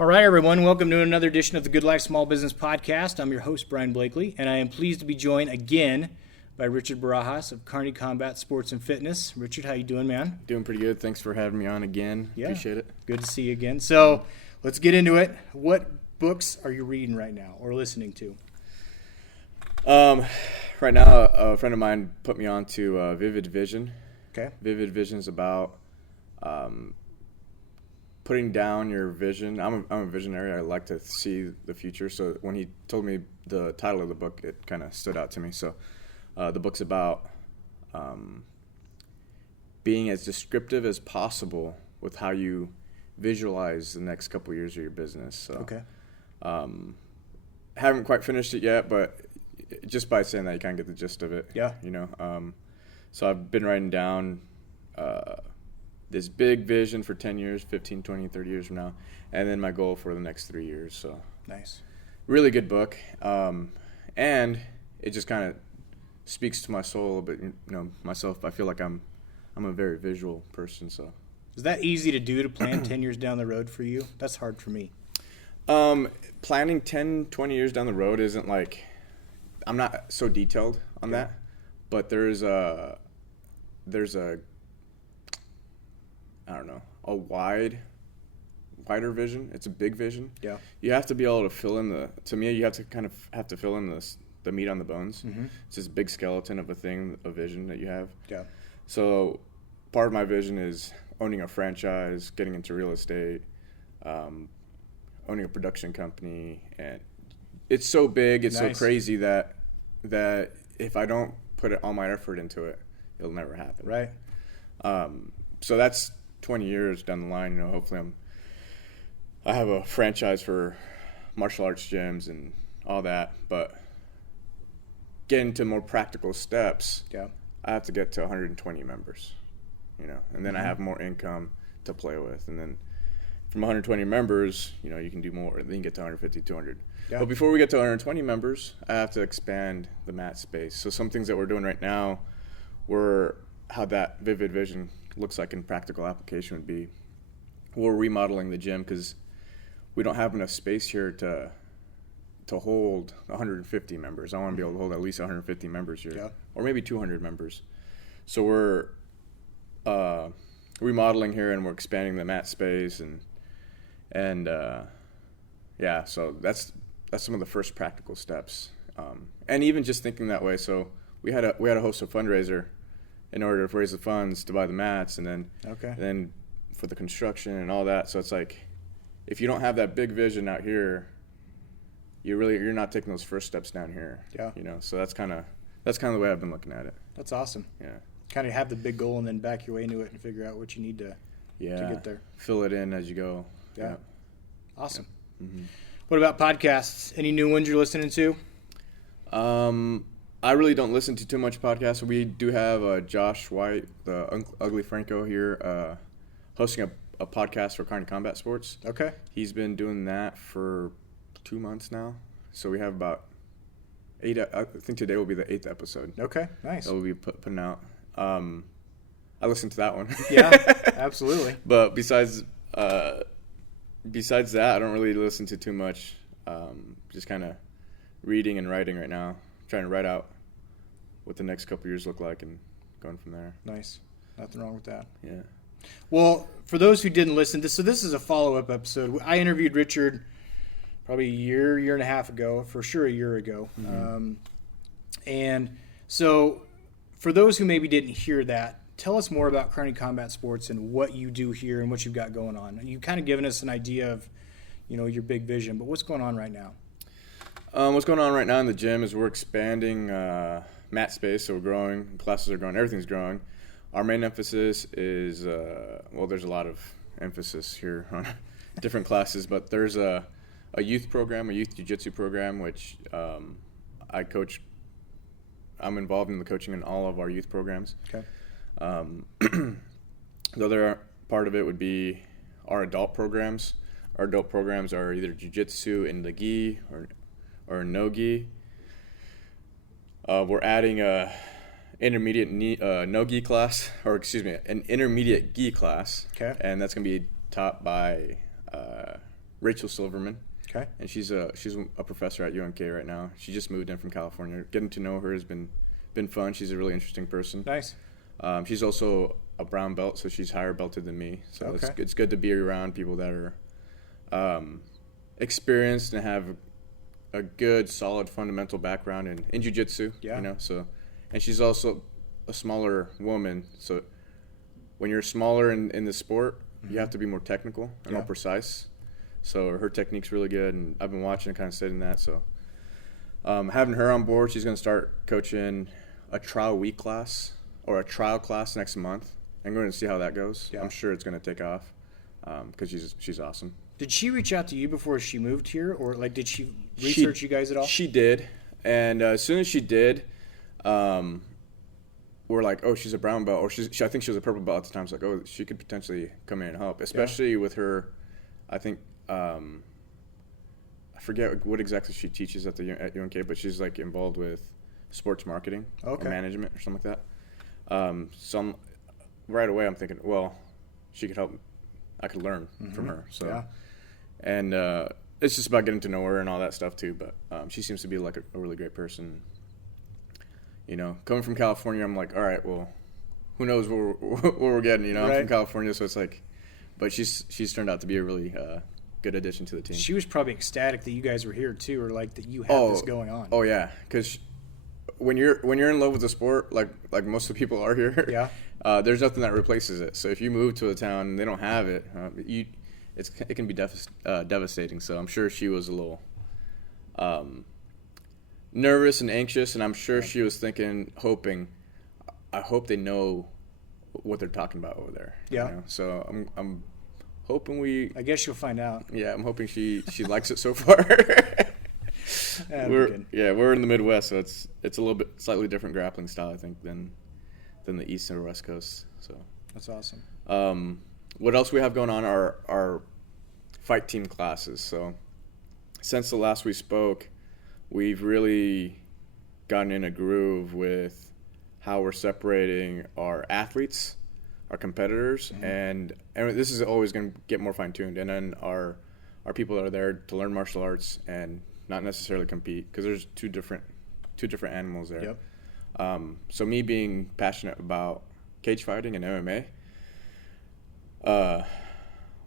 All right, everyone. Welcome to another edition of the Good Life Small Business Podcast. I'm your host, Brian Blakely, and I am pleased to be joined again by Richard Barajas of Kearney Combat Sports and Fitness. Richard, how you doing, man? Doing pretty good. Thanks for having me on again. Yeah. Appreciate it. Good to see you again. So let's get into it. What books are you reading right now or listening to? Right now, a friend of mine put me on to Vivid Vision. Okay. Vivid Vision is about putting down your vision. I'm a visionary. I like to see the future. So when he told me the title of the book, it kind of stood out to me. So the book's about being as descriptive as possible with how you visualize the next couple years of your business. So, Okay. Haven't quite finished it yet, but just by saying that, you kind of get the gist of it. Yeah. You know, so I've been writing down this big vision for 10 years, 15, 20, 30 years from now, and then my goal for the next 3 years. So Nice. really good book. And it just kind of speaks to my soul, but you know, myself, I feel like I'm a very visual person. So Is that easy to do, to plan 10 years down the road for you? That's hard for me. planning 10, 20 years down the road isn't like, I'm not so detailed on that, but there's a I don't know, a wider vision. It's a big vision. Yeah. You have to be able to fill in to me, you have to fill in the meat on the bones. Mm-hmm. It's this big skeleton of a vision that you have. Yeah. So part of my vision is owning a franchise, getting into real estate, owning a production company, and it's so big, it's Nice. so crazy that if I don't put all my effort into it, it'll never happen. Right. So that's 20 years down the line. You know, hopefully I have a franchise for martial arts gyms and all that, but getting to more practical steps, Yeah. I have to get to 120 members, you know, and then I have more income to play with. And then from 120 members, you know, you can do more. Then you can get to 150, 200. Yeah. But before we get to 120 members, I have to expand the mat space. So some things that we're doing right now were how that Vivid Vision looks like in practical application would be. We're remodeling the gym because we don't have enough space here to hold 150 members. I want to be able to hold at least 150 members here, Yeah. or maybe 200 members. So we're remodeling here, and we're expanding the mat space, and yeah. So that's some of the first practical steps, and even just thinking that way. So we had to host a fundraiser in order to raise the funds to buy the mats, and then for the construction and all that. So it's like, if you don't have that big vision out here, you're not taking those first steps down here. Yeah. You know, so that's kind of the way I've been looking at it. That's awesome. Yeah. Kind of have the big goal and then back your way into it and figure out what you need to get there. Fill it in as you go. Yeah. Awesome. Yeah. Mm-hmm. What about podcasts? Any new ones you're listening to? I really don't listen to too much podcasts. We do have Josh White, the Ugly Franco here, hosting a podcast for Kearney Combat Sports. Okay. He's been doing that for 2 months now. So we have about 8. I think today will be the 8th episode Okay. Nice. that we'll be putting out. I listened to that one. Yeah, absolutely. But besides that, I don't really listen to too much. Just kind of reading and writing right now. Trying to write out what the next couple years look like and going from there. Nice. Nothing wrong with that. Yeah. Well, for those who didn't listen, so this is a follow-up episode. I interviewed Richard probably a year and a half ago, for sure a year ago. Mm-hmm. And so for those who maybe didn't hear that, tell us more about Kearney Combat Sports and what you do here and what you've got going on. You've kind of given us an idea of, you know, your big vision, but what's going on right now? What's going on right now in the gym is we're expanding mat space, so we're growing, classes are growing, everything's growing. Our main emphasis is, there's a lot of emphasis here on different classes, but there's a youth program, a youth jiu-jitsu program, which I coach. I'm involved in the coaching in all of our youth programs. Okay. The other part of it would be our adult programs. Our adult programs are either jiu-jitsu in the gi or no gi. We're adding a intermediate no gi class, or excuse me, an intermediate gi class. Okay. And that's going to be taught by Rachel Silverman. Okay. And she's a professor at UNK right now. She just moved in from California. Getting to know her has been fun. She's a really interesting person. Nice. She's also a brown belt, so she's higher belted than me. So Okay. it's good to be around people that are experienced and have a good, solid fundamental background in jiu-jitsu. Yeah. You know, so, and she's also a smaller woman. So when you're smaller in the sport, you have to be more technical and more precise. So her technique's really good, and I've been watching and kind of studying that. So having her on board, she's going to start coaching a trial week class or a trial class next month. I'm going to see how that goes. Yeah. I'm sure it's going to take off because she's awesome. Did she reach out to you before she moved here, or like did she research you guys at all? She did, and as soon as she did, we're like, oh, she's a brown belt, or I think she was a purple belt at the time. It's like, oh, she could potentially come in and help, especially with her. I think I forget what exactly she teaches at UNK, but she's like involved with sports marketing or management or something like that. Right away I'm thinking, well, she could help. I could learn from her. So. Yeah. And it's just about getting to know her and all that stuff too. But she seems to be like a really great person. You know, coming from California, I'm like, all right, well, who knows what we're getting? You know, Right. I'm from California, so it's like, but she's turned out to be a really good addition to the team. She was probably ecstatic that you guys were here too, or like that you had this going on. Oh yeah, because when you're in love with the sport, like most of the people are here, there's nothing that replaces it. So if you move to a town and they don't have it, it can be devastating. So I'm sure she was a little nervous and anxious, and I'm sure she was hoping, I hope they know what they're talking about over there. Yeah. You know? So I'm hoping I guess you'll find out. Yeah, I'm hoping she likes it so far. We're in the Midwest, so it's a little bit slightly different grappling style, I think, than the East or West Coast. So that's awesome. What else we have going on are our fight team classes. So since the last we spoke, we've really gotten in a groove with how we're separating our athletes, our competitors, and this is always going to get more fine-tuned. And then our people that are there to learn martial arts and not necessarily compete, because there's two different animals there. Yep. So me being passionate about cage fighting and MMA,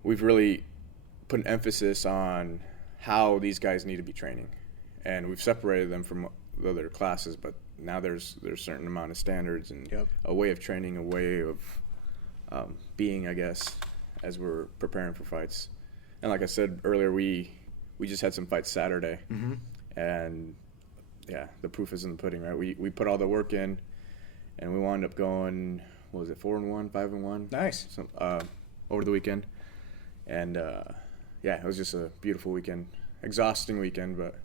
we've really put an emphasis on how these guys need to be training, and we've separated them from the other classes. But now there's a certain amount of standards and a way of training, a way of being, I guess, as we're preparing for fights. And like I said earlier, we just had some fights Saturday, and the proof is in the pudding, right? We put all the work in, and we wound up going, what was it, 4-1, 5-1? Nice. Over the weekend, and it was just a beautiful weekend, exhausting weekend, but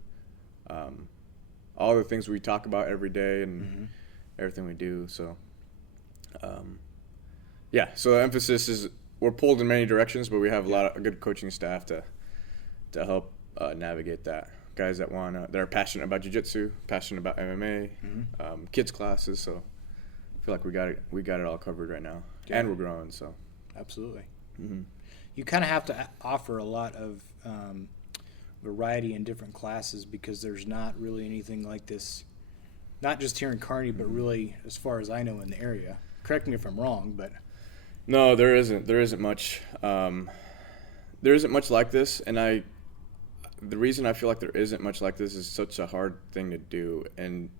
all the things we talk about every day and everything we do. So, so the emphasis is we're pulled in many directions, but we have a good coaching staff to help navigate that. Guys that are passionate about jiu-jitsu, passionate about MMA, kids classes. So I feel like we got it all covered right now, and we're growing. So absolutely, you kind of have to offer a lot of variety in different classes, because there's not really anything like this, not just here in Kearney, but really, as far as I know, in the area. Correct me if I'm wrong, but no, there isn't much. There isn't much like this, and the reason I feel like there isn't much like this is such a hard thing to do, and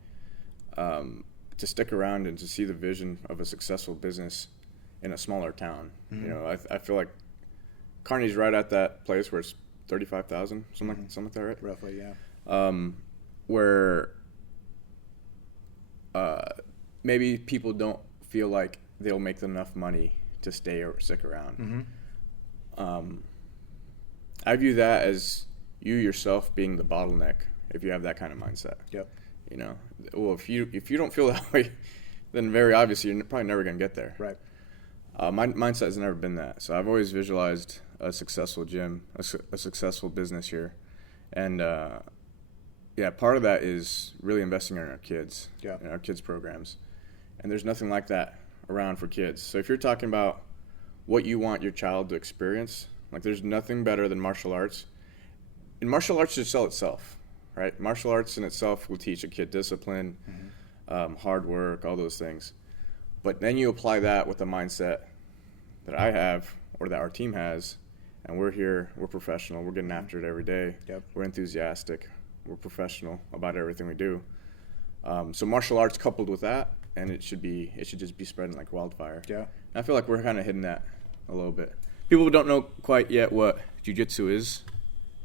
to stick around and to see the vision of a successful business in a smaller town. You know, I feel like Kearney's right at that place where it's 35,000, something like that, right? Roughly, yeah. Where maybe people don't feel like they'll make enough money to stay or stick around. I view that as you yourself being the bottleneck if you have that kind of mindset. Yep. You know, well, if you don't feel that way, then very obviously you're probably never going to get there. Right. My mindset has never been that. So I've always visualized a successful gym, a successful business here. And, part of that is really investing in our kids, in our kids' programs. And there's nothing like that around for kids. So if you're talking about what you want your child to experience, like there's nothing better than martial arts in martial arts should sell itself, right? Martial arts in itself will teach a kid discipline, hard work, all those things. But then you apply that with the mindset that I have or that our team has, and we're here, we're professional, we're getting after it every day. Yep. We're enthusiastic, we're professional about everything we do. So martial arts coupled with that, and it should just be spreading like wildfire. Yeah. And I feel like we're kind of hitting that a little bit. People don't know quite yet what jiu-jitsu is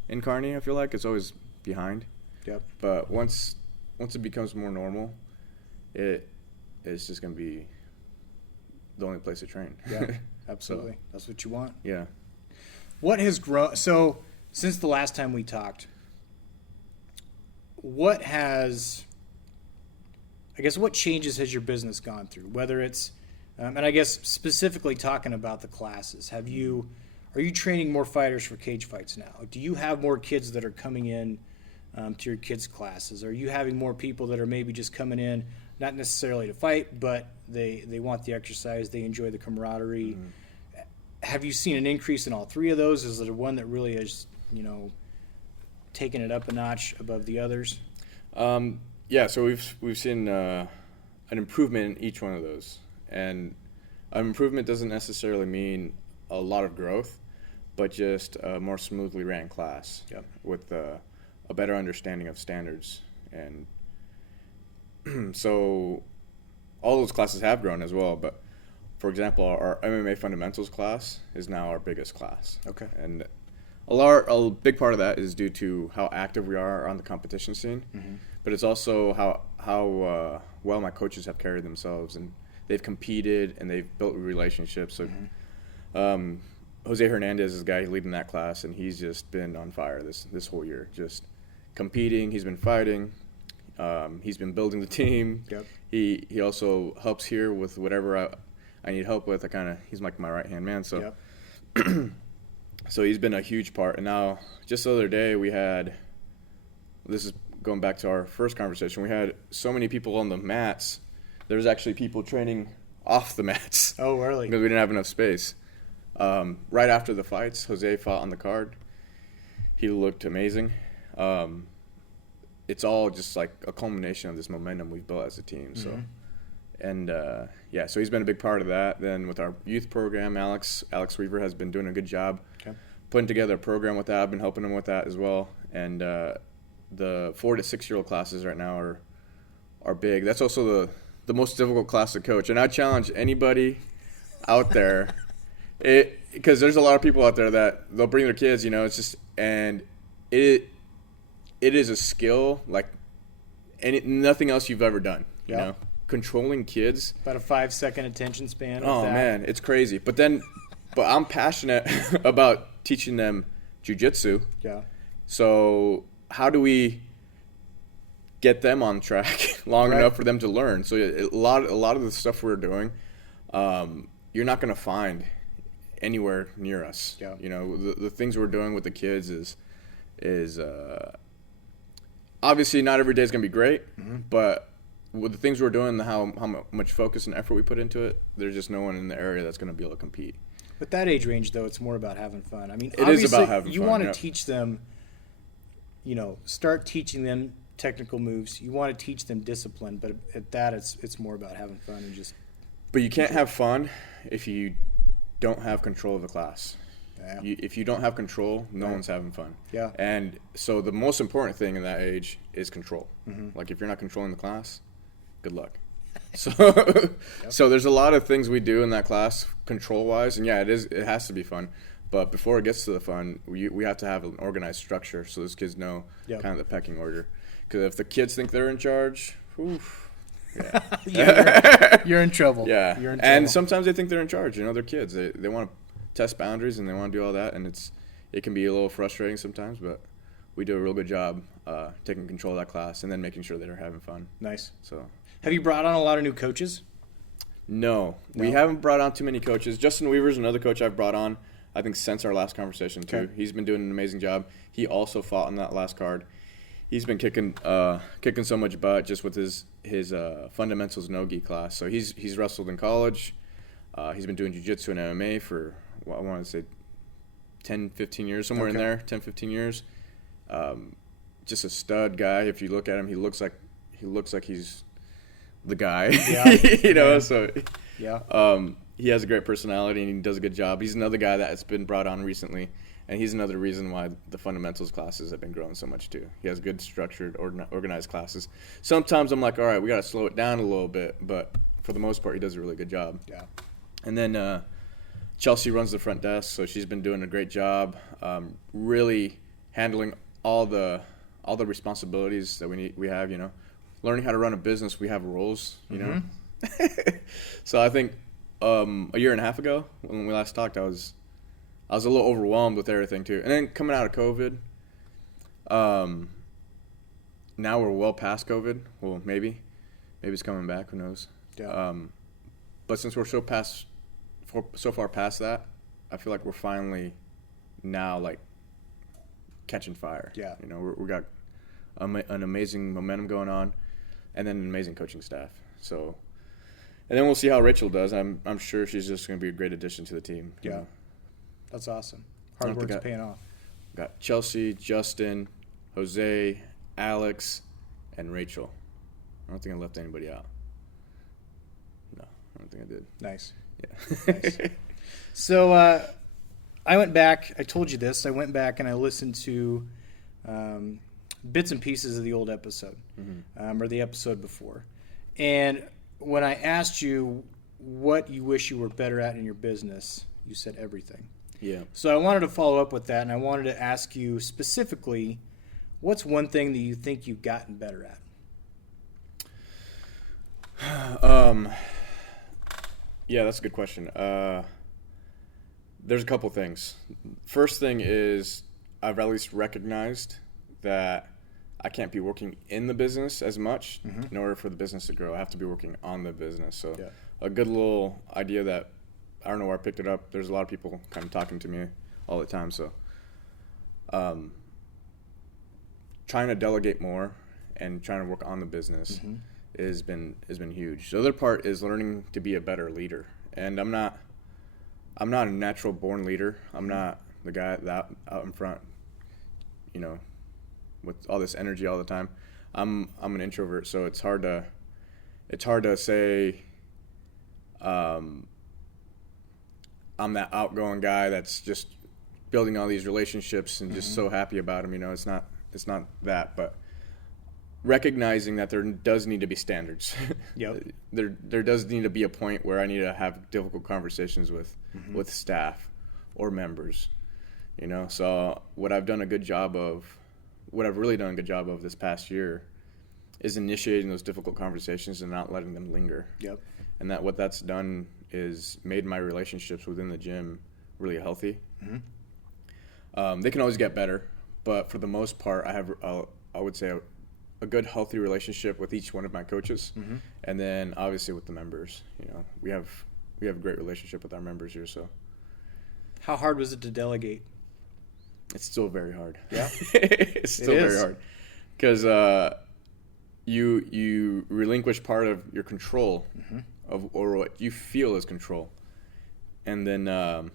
in Kearney. I feel like it's always behind. Yep. But once it becomes more normal, it's just going to be the only place to train. Yeah, absolutely. That's what you want. Yeah. What has grown? So since the last time we talked, what changes has your business gone through? Whether it's, and I guess specifically talking about the classes, are you training more fighters for cage fights now? Do you have more kids that are coming in to your kids' classes? Are you having more people that are maybe just coming in, not necessarily to fight, but they want the exercise, they enjoy the camaraderie? Mm-hmm. Have you seen an increase in all three of those? Is there one that really is, taking it up a notch above the others? Yeah, so we've seen an improvement in each one of those, and an improvement doesn't necessarily mean a lot of growth, but just a more smoothly ran class. Yep. With a better understanding of standards, and so all those classes have grown as well. But for example, our MMA fundamentals class is now our biggest class. Okay. And a big part of that is due to how active we are on the competition scene. Mm-hmm. But it's also how well my coaches have carried themselves, and they've competed and they've built relationships. So, Jose Hernandez is the guy leading that class, and he's just been on fire this whole year, just competing. He's been fighting. He's been building the team. Yep. He also helps here with whatever I need help with. He's like my right hand man. So, yep. So he's been a huge part. And now, just the other day, this is going back to our first conversation, we had so many people on the mats. There's actually people training off the mats. Oh, really? Because we didn't have enough space. Right after the fights, Jose fought on the card. He looked amazing. It's all just like a culmination of this momentum we've built as a team. So, and so he's been a big part of that. Then with our youth program, Alex Weaver has been doing a good job putting together a program with that. I've been helping him with that as well. And the 4 to 6 year old classes right now are big. That's also the most difficult class to coach. And I challenge anybody out there, because there's a lot of people out there that they'll bring their kids. It's just, and it is a skill like nothing else you've ever done. You know, controlling kids. About a 5-second attention span. Oh man, it's crazy. But I'm passionate about teaching them jiu-jitsu. Yeah. So how do we get them on track long enough for them to learn? So a lot of the stuff we're doing, you're not going to find anywhere near us. Yeah. The things we're doing with the kids is obviously not every day is going to be great, but with the things we're doing, how much focus and effort we put into it, there's just no one in the area that's going to be able to compete. With that age range, though, it's more about having fun. I mean, it is about having fun. You want to teach them, start teaching them technical moves. You want to teach them discipline, but at that, it's more about having fun and just. But you can't have fun if you don't have control of the class. Yeah. If you don't have control, no one's having fun. Yeah. And so the most important thing in that age is control. Like if you're not controlling the class, good luck. So, so there's a lot of things we do in that class control-wise, and it has to be fun. But before it gets to the fun, we have to have an organized structure so those kids know kind of the pecking order. Because if the kids think they're in charge, you're in trouble. Yeah, you're in trouble. And sometimes they think they're in charge. They're kids. They want to test boundaries and they want to do all that, and it can be a little frustrating sometimes, but we do a real good job taking control of that class and then making sure that they're having fun. Nice. So, have you brought on a lot of new coaches? No, we haven't brought on too many coaches. Justin Weaver's another coach I've brought on, I think, since our last conversation too. Okay. He's been doing an amazing job. He also fought on that last card. He's been kicking so much butt just with his fundamentals no-gi class. So he's wrestled in college. He's been doing jiu-jitsu and MMA for I want to say 10, 15 years, somewhere in there, 10, 15 years. Just a stud guy. If you look at him, he looks like he's the guy. Yeah. You know, Yeah. so he has a great personality and he does a good job. He's another guy that's been brought on recently, and he's another reason why the fundamentals classes have been growing so much too. He has good structured, organized classes. Sometimes I'm like, all right, we got to slow it down a little bit, but for the most part, he does a really good job. Yeah. And then Chelsea runs the front desk, so she's been doing a great job, really handling all the responsibilities that we have. You know, learning how to run a business, we have roles. You know, so I think a year and a half ago when we last talked, I was a little overwhelmed with everything too. And then coming out of COVID, now we're well past COVID. Well, maybe it's coming back. Who knows? Yeah. But since we're so far past that, I feel like we're finally now like catching fire. Yeah. You know, we got an amazing momentum going on, and then an amazing coaching staff. So, and then we'll see how Rachel does. I'm sure she's just going to be a great addition to the team. Yeah. know. That's awesome. Hard work's paying off. Got Chelsea, Justin, Jose, Alex, and Rachel. I don't think I left anybody out. No, I don't think I did. Nice. Yeah. Nice. So I went back. I told you this. I went back and I listened to bits and pieces of the old episode, or the episode before. And when I asked you what you wish you were better at in your business, you said everything. Yeah. So I wanted to follow up with that, and I wanted to ask you specifically, what's one thing that you think you've gotten better at? Yeah, that's a good question. There's a couple things. First thing is I've at least recognized that I can't be working in the business as much in order for the business to grow. I have to be working on the business. So a good little idea that I don't know where I picked it up. There's a lot of people kind of talking to me all the time. So trying to delegate more and trying to work on the business has been huge. The other part is learning to be a better leader. And I'm not a natural born leader. I'm not the guy that out in front, you know, with all this energy all the time. I'm an introvert, so it's hard to say I'm that outgoing guy that's just building all these relationships and just so happy about them. You know, it's not that, but recognizing that there does need to be standards. Yep. There does need to be a point where I need to have difficult conversations with staff or members. You know, so what I've really done a good job of this past year is initiating those difficult conversations and not letting them linger. Yep. And what that's done is made my relationships within the gym really healthy. They can always get better, but for the most part, I have, I would say, a good, healthy relationship with each one of my coaches, and then obviously with the members. You know, we have a great relationship with our members here. So, how hard was it to delegate? It's still very hard. Yeah, it's still very hard because you relinquish part of your control or what you feel is control, and then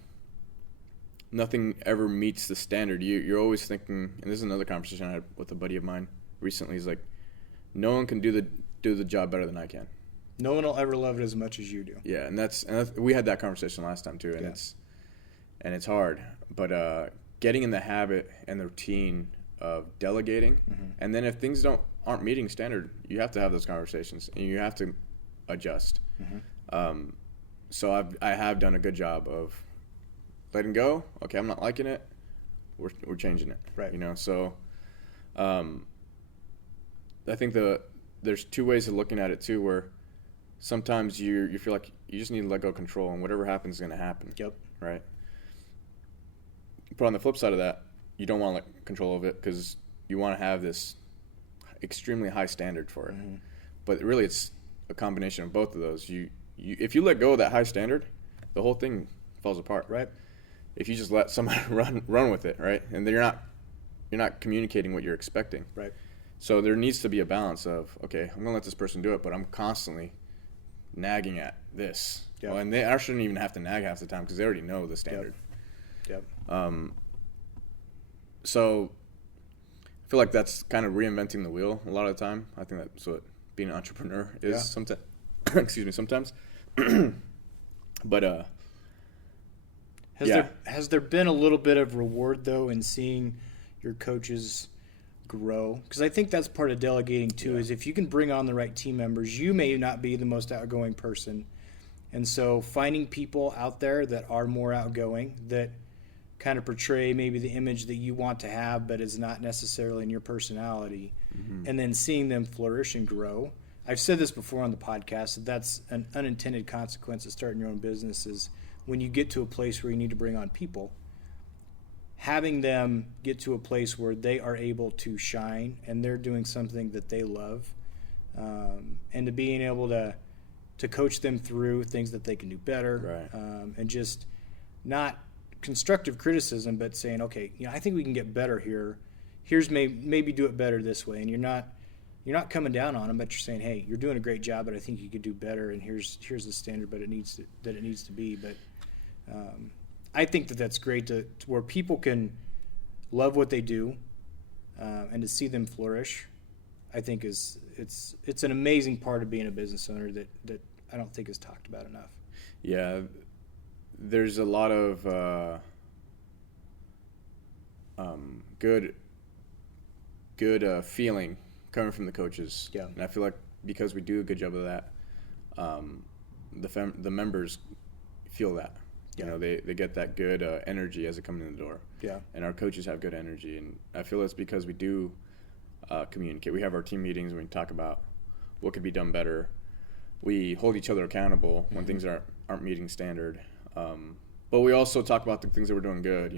nothing ever meets the standard. You're always thinking, and this is another conversation I had with a buddy of mine recently. He's like, no one can do the job better than I can. No one will ever love it as much as you do. Yeah, and that's we had that conversation last time too, and it's hard, but getting in the habit and the routine of delegating, and then if things aren't meeting standard, you have to have those conversations and you have to adjust. So I have done a good job of letting go. Okay, I'm not liking it. We're changing it. Right. You know, so I think there's two ways of looking at it too, where sometimes you feel like you just need to let go of control, and whatever happens is going to happen. Yep. Right. But on the flip side of that, you don't want to let control of it because you want to have this extremely high standard for it. But really, it's a combination of both of those. If you let go of that high standard, the whole thing falls apart. Right. If you just let somebody run with it, right, and then you're not communicating what you're expecting. Right. So there needs to be a balance of, okay, I'm gonna let this person do it, but I'm constantly nagging at this. Yep. Well, and I shouldn't even have to nag half the time because they already know the standard. Yep. So feel like that's kind of reinventing the wheel a lot of the time. I think that's what being an entrepreneur is sometimes. Excuse me, sometimes. But has there been a little bit of reward though in seeing your coaches grow? Because I think that's part of delegating too. Is if you can bring on the right team members, you may not be the most outgoing person, and so finding people out there that are more outgoing, that kind of portray maybe the image that you want to have but is not necessarily in your personality, and then seeing them flourish and grow. I've said this before on the podcast, that's an unintended consequence of starting your own business. Is when you get to a place where you need to bring on people, having them get to a place where they are able to shine and they're doing something that they love, and to being able to coach them through things that they can do better, and just not constructive criticism, but saying, okay, I think we can get better here. Here's maybe do it better this way, and you're not coming down on them, but you're saying, hey, you're doing a great job, but I think you could do better, and here's the standard, but it needs to be. But I think that's great to where people can love what they do, and to see them flourish. I think it's an amazing part of being a business owner that I don't think is talked about enough. Yeah, there's a lot of good feeling coming from the coaches. Yeah. And I feel like because we do a good job of that, the members feel that. Yeah. You know, they get that good energy as they come in the door. Yeah. And our coaches have good energy, and I feel it's because we do communicate. We have our team meetings when we talk about what could be done better. We hold each other accountable when things aren't meeting standard. But we also talk about the things that we're doing good,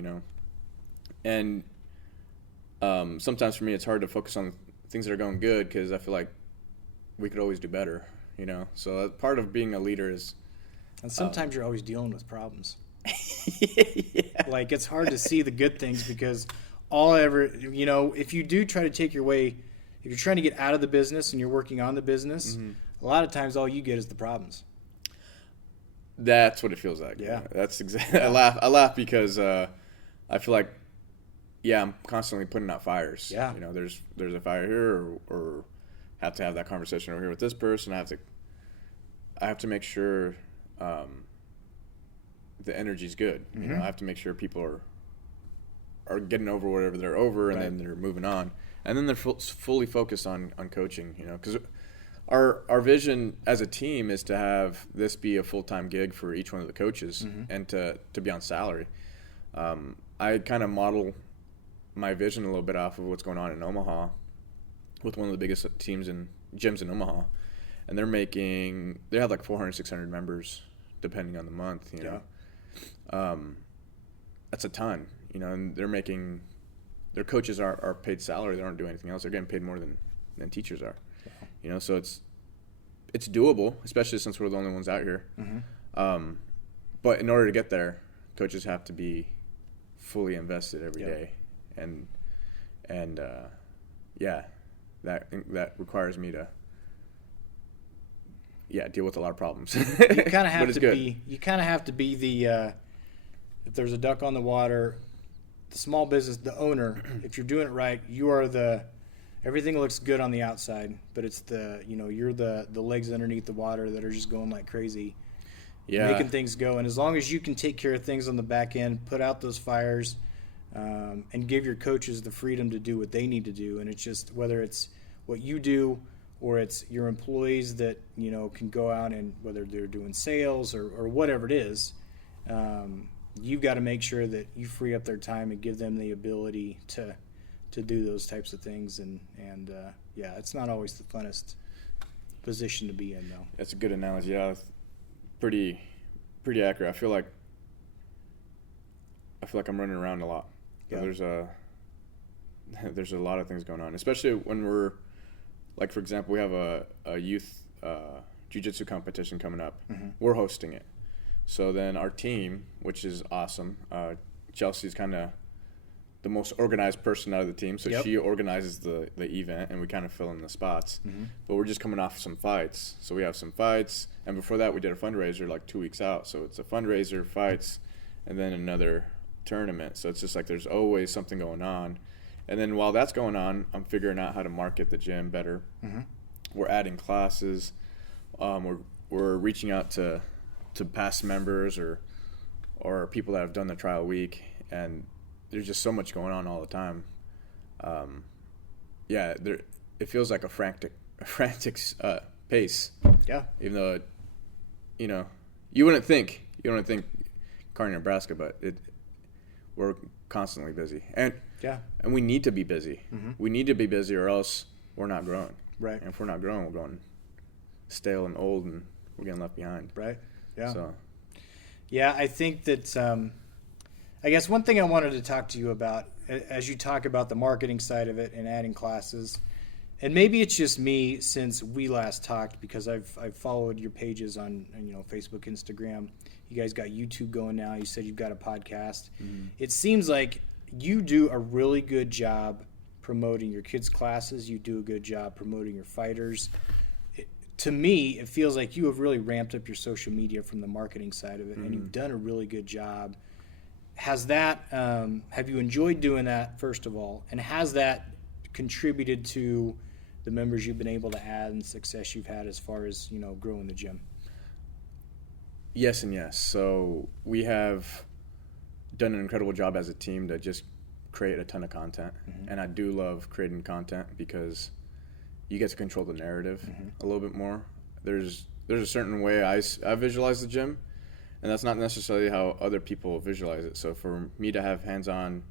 And sometimes for me it's hard to focus on things that are going good because I feel like we could always do better, So part of being a leader is... And sometimes you're always dealing with problems. Yeah. Like, it's hard to see the good things because if you do try to take your way, if you're trying to get out of the business and you're working on the business, a lot of times all you get is the problems. That's what it feels like. Yeah. That's exactly. I laugh because I feel like, I'm constantly putting out fires. Yeah. There's a fire here, or have to have that conversation over here with this person. I have to make sure the energy's good. I have to make sure people are getting over whatever they're over, and then they're moving on, and then they're fully focused on coaching. Because our vision as a team is to have this be a full-time gig for each one of the coaches, and to be on salary. I kind of model my vision a little bit off of what's going on in Omaha with one of the biggest teams in gyms in Omaha, and they have like 400, 600 members depending on the month. That's a ton. And their coaches are paid salary. They don't do anything else. They're getting paid more than teachers are. Yeah. So it's doable, especially since we're the only ones out here. But in order to get there, coaches have to be fully invested every day, and that requires me to deal with a lot of problems. You kind of have to be. You kind of have to be the. If there's a duck on the water, the small business, the owner. If you're doing it right, you are the. Everything looks good on the outside, but it's you're the legs underneath the water that are just going like crazy, making things go. And as long as you can take care of things on the back end, put out those fires, and give your coaches the freedom to do what they need to do, and it's just whether it's what you do or it's your employees that can go out and whether they're doing sales or whatever it is, you've got to make sure that you free up their time and give them the ability to do those types of things, and it's not always the funnest position to be in, though. That's a good analogy. Yeah, pretty accurate. I feel like I'm running around a lot. Yeah. There's a lot of things going on, especially when we're like, for example, we have a youth jiu-jitsu competition coming up. We're hosting it, so then our team, which is awesome. Chelsea's kind of the most organized person out of the team, so she organizes the event, and we kind of fill in the spots. But we're just coming off some fights, so we have some fights, and before that we did a fundraiser like 2 weeks out, so it's a fundraiser, fights, and then another tournament. So it's just like there's always something going on, And then while that's going on, I'm figuring out how to market the gym better. Mm-hmm. We're adding classes. We're reaching out to past members or people that have done the trial week, and there's just so much going on all the time. It feels like a frantic pace. Yeah. Even though, you wouldn't think Kearney, Nebraska, but we're constantly busy, and we need to be busy. Mm-hmm. We need to be busy, or else we're not growing. Right. And if we're not growing, we're going stale and old, and we're getting left behind. Right. Yeah. So. Yeah, I think that I guess one thing I wanted to talk to you about, as you talk about the marketing side of it and adding classes, and maybe it's just me since we last talked, because I've followed your pages on Facebook, Instagram. You guys got YouTube going now. You said you've got a podcast. Mm-hmm. It seems like you do a really good job promoting your kids' classes. You do a good job promoting your fighters. To me, it feels like you have really ramped up your social media from the marketing side of it, and you've done a really good job. Has that, have you enjoyed doing that, first of all, and has that contributed to the members you've been able to add and success you've had as far as, growing the gym? Yes and yes. So we have done an incredible job as a team to just create a ton of content, and I do love creating content because you get to control the narrative a little bit more. There's a certain way I visualize the gym, and that's not necessarily how other people visualize it. So for me to have hands-on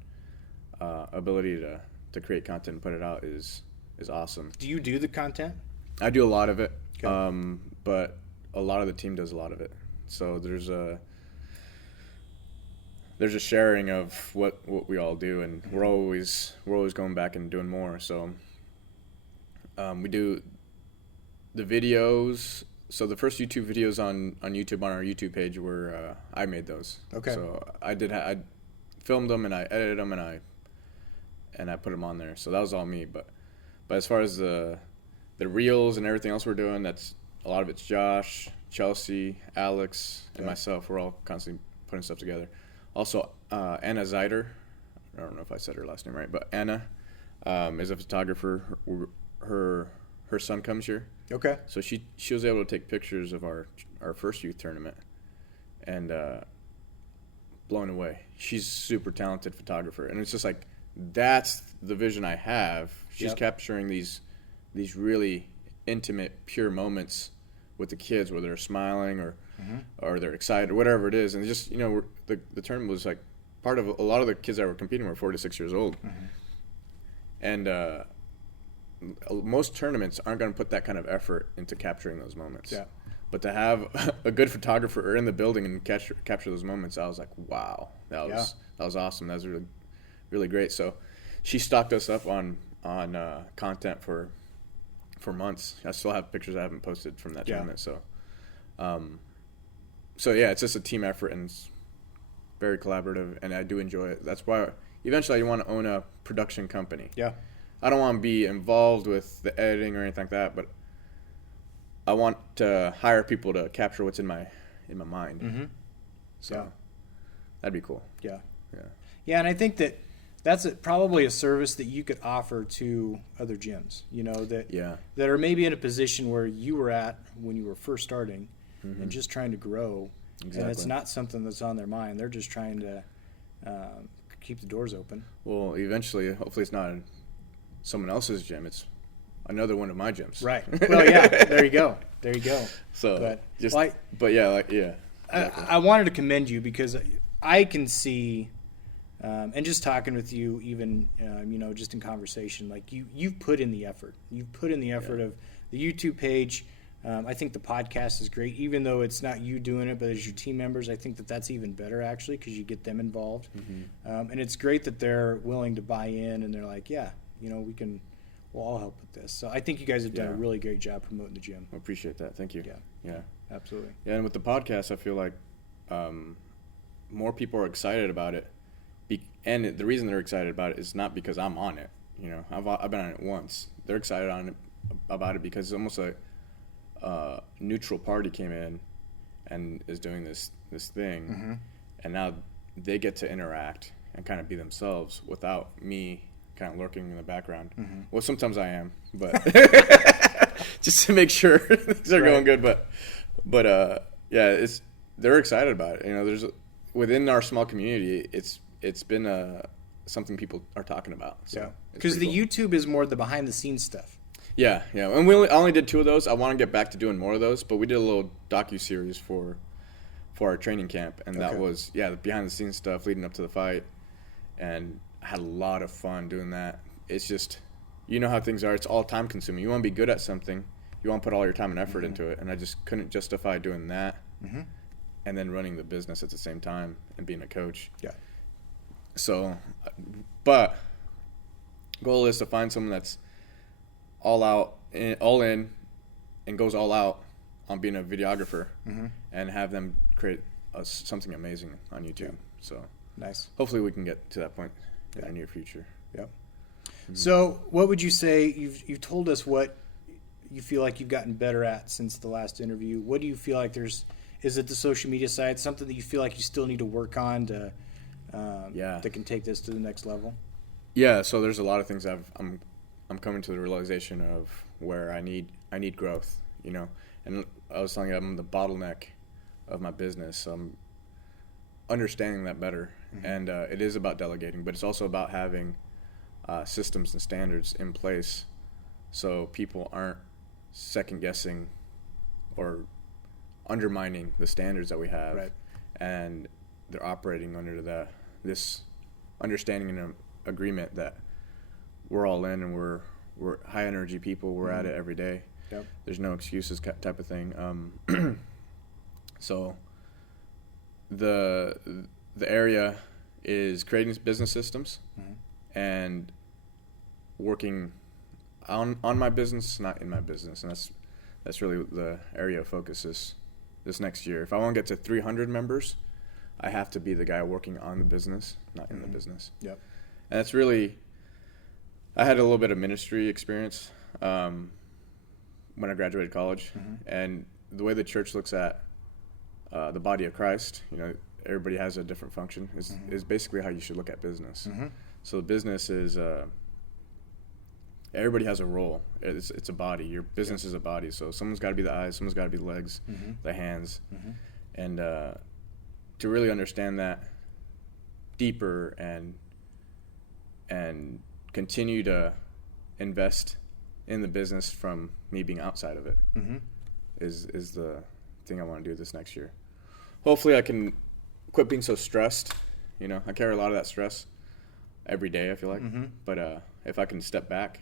ability to create content and put it out is awesome. Do you do the content? I do a lot of it, Okay. but a lot of the team does a lot of it. So there's a sharing of what we all do, and we're always going back and doing more. So we do the videos. So the first YouTube videos on YouTube, on our YouTube page, were I made those. Okay. So I filmed them and I edited them and I put them on there. So that was all me. But as far as the reels and everything else we're doing, that's a lot of it's Josh, Chelsea, Alex, and myself. We're all constantly putting stuff together. Also, Anna Zeider, I don't know if I said her last name right, but Anna is a photographer. Her son comes here. Okay. So she was able to take pictures of our first youth tournament, and blown away. She's a super talented photographer, and it's just like that's the vision I have. She's capturing these really intimate, pure moments with the kids, where they're smiling or they're excited or whatever it is, and just the tournament was like part of a lot of the kids that were competing were 4 to 6 years old, and most tournaments aren't going to put that kind of effort into capturing those moments. Yeah. But to have a good photographer in the building and capture those moments, I was like, wow, that was awesome. That was really, really great. So she stocked us up on content for months. I still have pictures I haven't posted from that tournament. So, it's just a team effort, and it's very collaborative, and I do enjoy it. That's why eventually I want to own a production company. Yeah. I don't want to be involved with the editing or anything like that, but I want to hire people to capture what's in my mind. Mm-hmm. So that'd be cool. Yeah. Yeah, and I think that's probably a service that you could offer to other gyms, that are maybe in a position where you were at when you were first starting and just trying to grow. Exactly. And it's not something that's on their mind. They're just trying to keep the doors open. Well, eventually, hopefully it's not someone else's gym. It's another one of my gyms. Right. Well, yeah. There you go. So, exactly. I wanted to commend you because I can see, and just talking with you, even just in conversation, like you've put in the effort. You've put in the effort of the YouTube page. I think the podcast is great, even though it's not you doing it, but as your team members, I think that's even better actually, because you get them involved. And it's great that they're willing to buy in, and they're like, we'll all help with this. So I think you guys have done a really great job promoting the gym. I appreciate that. Thank you. Yeah. Absolutely. Yeah, and with the podcast, I feel like more people are excited about it. And the reason they're excited about it is not because I'm on it. I've been on it once. They're excited about it because it's almost like a neutral party came in and is doing this thing, and now they get to interact and kind of be themselves without me kind of lurking in the background. Mm-hmm. Well, sometimes I am, but just to make sure things are going good. But yeah, they're excited about it. You know, there's within our small community, it's been something people are talking about. So because the YouTube is more the behind the scenes stuff. Yeah, and I only did 2 of those. I want to get back to doing more of those, but we did a little docu-series for our training camp, and that was the behind the scenes stuff leading up to the fight, and I had a lot of fun doing that. It's just, you know how things are. It's all time consuming. You want to be good at something, you want to put all your time and effort into it, and I just couldn't justify doing that and then running the business at the same time and being a coach. Yeah. So, but goal is to find someone that's all in, and goes all out on being a videographer, and have them create something amazing on YouTube. Yeah. So nice. Hopefully we can get to that point in the near future. Yep. So what would you say, you've told us what you feel like you've gotten better at since the last interview. What do you feel like is it the social media side, something that you feel like you still need to work on to that can take this to the next level? Yeah, so there's a lot of things I'm coming to the realization of where I need growth, you know. And I was telling you, I'm the bottleneck of my business, so I'm understanding that better. And it is about delegating, but it's also about having systems and standards in place so people aren't second guessing or undermining the standards that we have. Right. And they're operating under this understanding and agreement that we're all in, and we're high energy people. We're at it every day. Yep. There's no excuses type of thing. So the area is creating business systems and working on my business, not in my business, and that's really the area of focus this next year. If I want to get to 300 members, I have to be the guy working on the business, not in the business. Yep. And that's really, I had a little bit of ministry experience when I graduated college, and the way the church looks at the body of Christ, you know, everybody has a different function, is basically how you should look at business. So the business is, everybody has a role. It's a body. Your business is a body. So someone's got to be the eyes, someone's got to be the legs, the hands, and to really understand that deeper and continue to invest in the business from me being outside of it is the thing I want to do this next year. Hopefully I can quit being so stressed. You know, I carry a lot of that stress every day, I feel like. But if I can step back,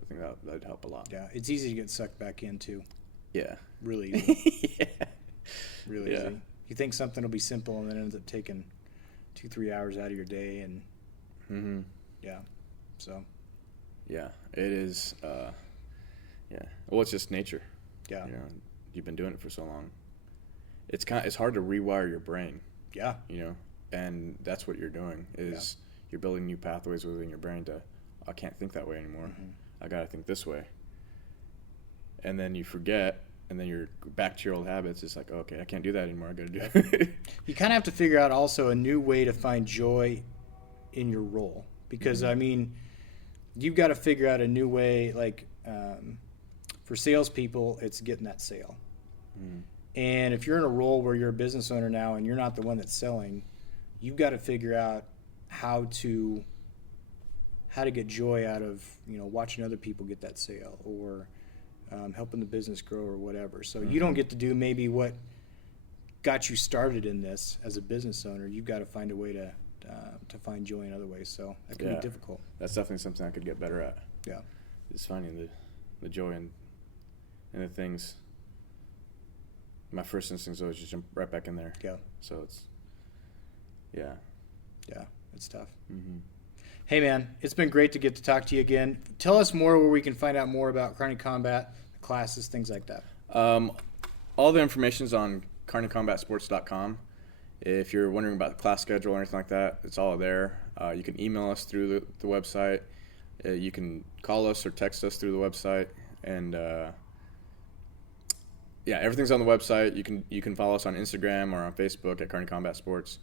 I think that'd help a lot. Yeah, it's easy to get sucked back into. Yeah. Really easy. Really easy. You think something will be simple, and then it ends up taking 2-3 hours out of your day, and so. Yeah, it is. Well, it's just nature. Yeah. You know, you've been doing it for so long. It's hard to rewire your brain. Yeah. You know, and that's what you're doing is you're building new pathways within your brain to, I can't think that way anymore. I got to think this way. And then you forget, and then you're back to your old habits. It's like, okay, I can't do that anymore. I got to do it. You kind of have to figure out also a new way to find joy in your role, because I mean, you've got to figure out a new way. Like for salespeople, it's getting that sale. And if you're in a role where you're a business owner now and you're not the one that's selling, you've got to figure out how to get joy out of, you know, watching other people get that sale, or helping the business grow, or whatever. So you don't get to do maybe what got you started in this as a business owner. You've got to find a way to find joy in other ways. So that can be difficult. That's definitely something I could get better at. Yeah, is finding the joy in the things. My first instinct is always just jump right back in there. Yeah. So it's, it's tough. Hey, man, it's been great to get to talk to you again. Tell us more where we can find out more about Kearney Combat, classes, things like that. All the information is on KearneyCombatSports.com. If you're wondering about the class schedule or anything like that, it's all there. You can email us through the website. You can call us or text us through the website. And, everything's on the website. You can follow us on Instagram or on Facebook at Kearney Combat Sports.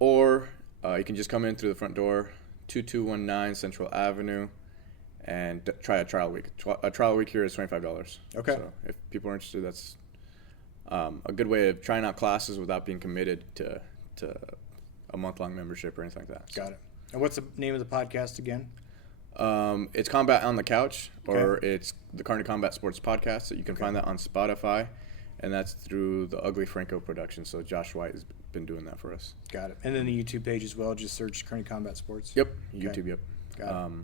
Or you can just come in through the front door 2219 Central Avenue, and try a trial week. A trial week here is $25. Okay. So if people are interested, that's a good way of trying out classes without being committed to a month-long membership or anything like that. Got it. And what's the name of the podcast again? It's Combat on the Couch, or Okay. it's the Kearney Combat Sports podcast. So you can find that on Spotify, and that's through the Ugly Franco production. So Josh White has been doing that for us. Got it. And then the YouTube page as well. Just search Kearney Combat Sports. Yep, Okay. YouTube. Yep. Got it.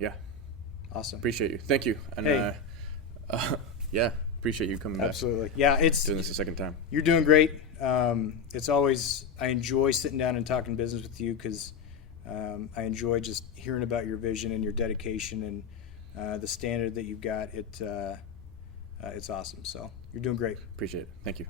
Yeah, Awesome. appreciate you. Thank you. And Hey. yeah, appreciate you coming back. Absolutely. Yeah, it's Doing this the second time. you're doing great. It's always I enjoy sitting down and talking business with you because I enjoy just hearing about your vision and your dedication and the standard that you've got. It's awesome. So you're doing great. Appreciate it. Thank you.